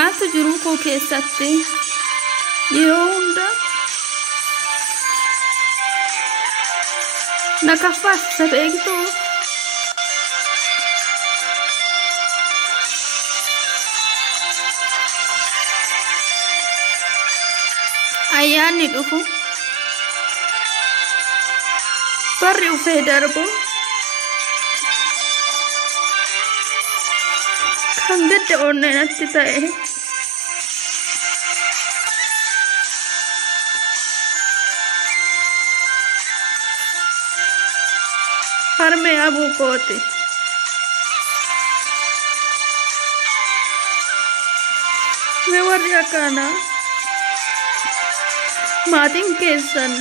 maaltu jiruu koo keessatti yeroo hunda na kaffaasa beektuu. Ayyaanni dhufu barri ufee darbu kan gadda onneenatti ta'e harmee abuu kooti. Mee warri akkanaa maatiin keessan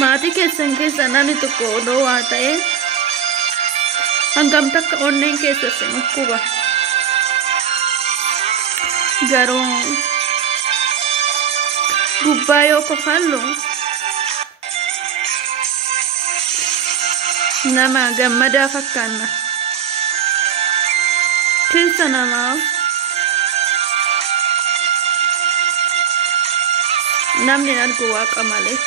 maatii keessan keessa namni tokko odoo waa ta'e hangam takka onneen keessa sin dhukkuba. Garuu gubbaa yoo kofallu nama gammadaa fakkaanna. Keessa namaa namni argu waaqa malee.